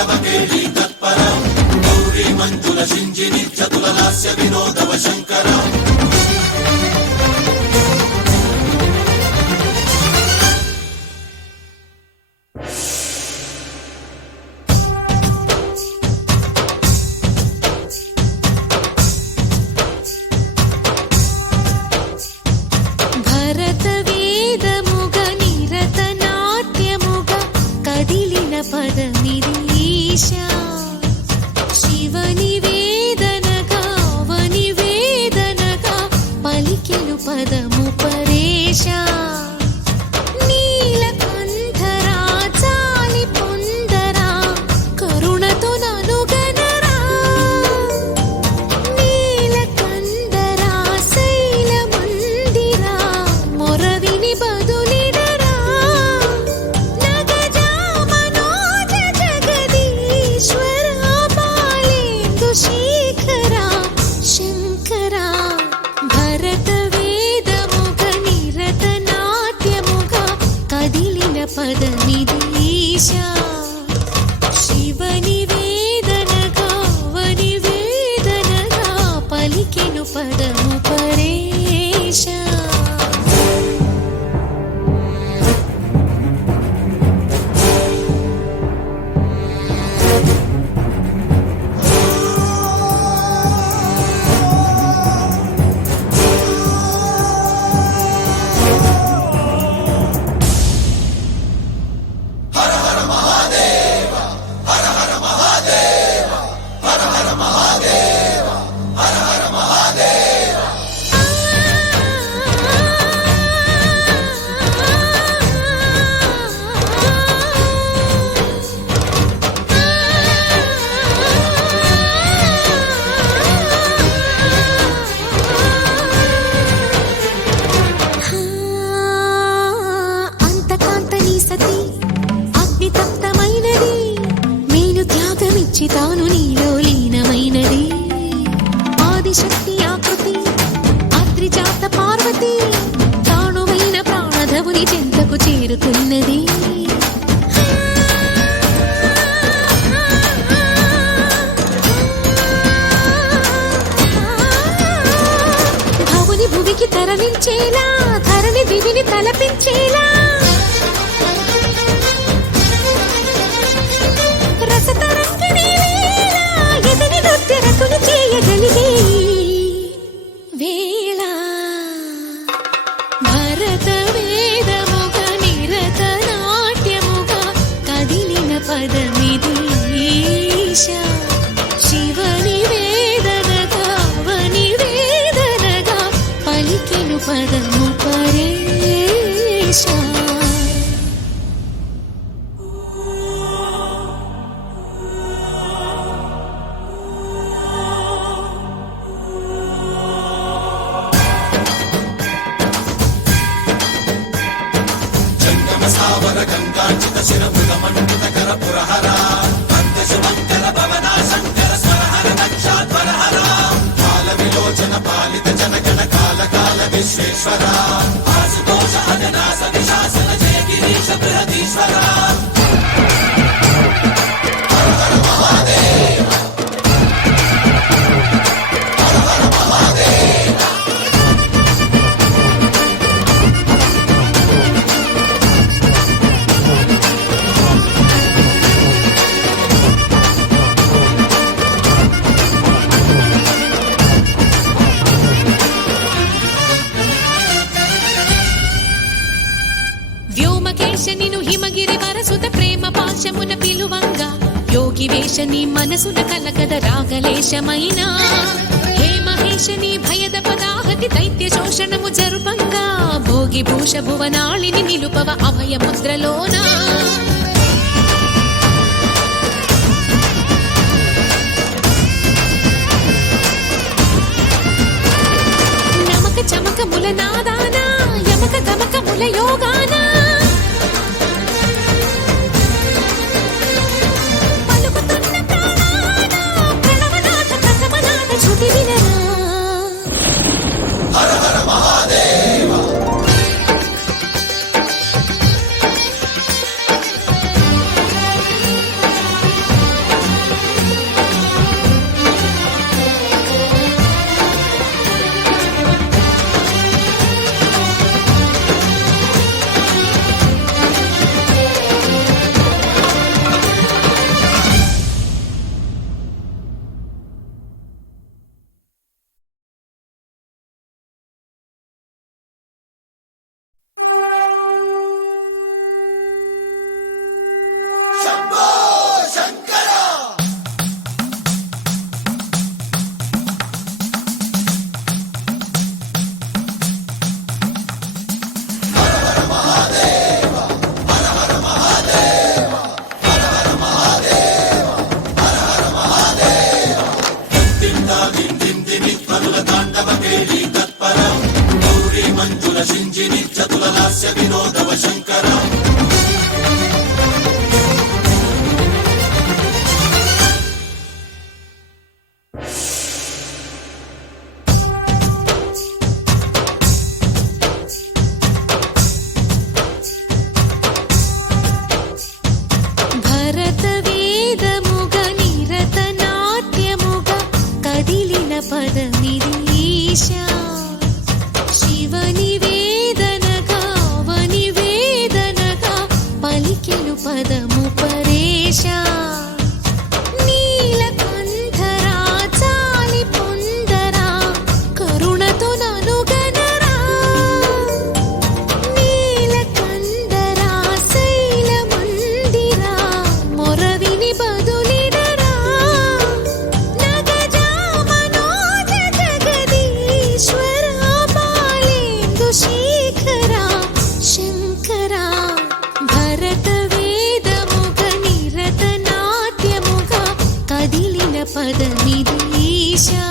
తాండవ కేళి తత్పరం గౌరీ మంజుల శింజిని చతుల లాస్య వినోదవ శంకరం తాను నీలో లీనమైనది ఆదిశక్తి ఆకృతి అద్రిజాత పార్వతి తానువైన ప్రాణధవుని చెంతకు చేరుతున్నది భవుని భువికి తరలించేలా ధరణి దివిని తలపించేలా చేయగలిగే వేళ భరత వేదముగ నిరత నాట్యముగ కదిలిన పదమిది ఈశా శివని వేదనగా వని వేదనగా పలికెను పదము పరేశా గంగాచిత శిరముల మండిత కర పురహర శుభంకర భవన శంకర స్వరహర నక్షాధ్వరహర కాల విలోచన పాలిత జనగణ కాల కాల విశ్వేశ్వర ఆశుతోష అజనాశ విశాసన జయ గిరీశ బృహదీశ్వర హర హర మహాదేవ హర హర మహాదేవ నిను హిమగిరి వరసుత ప్రేమ పాశమున పిలువంగా యోగి వేషని మనసున కలకద రాగలేశమైనా హే మహేశని భయద పదాహతి దైత్య శోషణము జరుపంగా భోగి భూష భువనాళిని నిలుపవ అభయ ముద్రలోనా నమక చమక ముల నాదానా యమక గమక ముల యోగానా హర హర మహాదేవ లాస్య వినోదవ శంకర భరత వేదముగ నిరత నాట్యముగ కదిలిన పదమిది ఈశా శివని వేదనగా వని వేదనగా పలికెను పదము పరేశా నీలకంఠరా చాలి పొందరా కరుణతో ననుగనరా నీలకంఠరా శైల మందిరా మొరవిని బదులిడరా నగజా మనోజ జగదీశ్వరా బాలేందు శేఖరా శంకరా భరత వేదముగ నిరత నాట్యముగ కదిలిన పదమిది ఈశా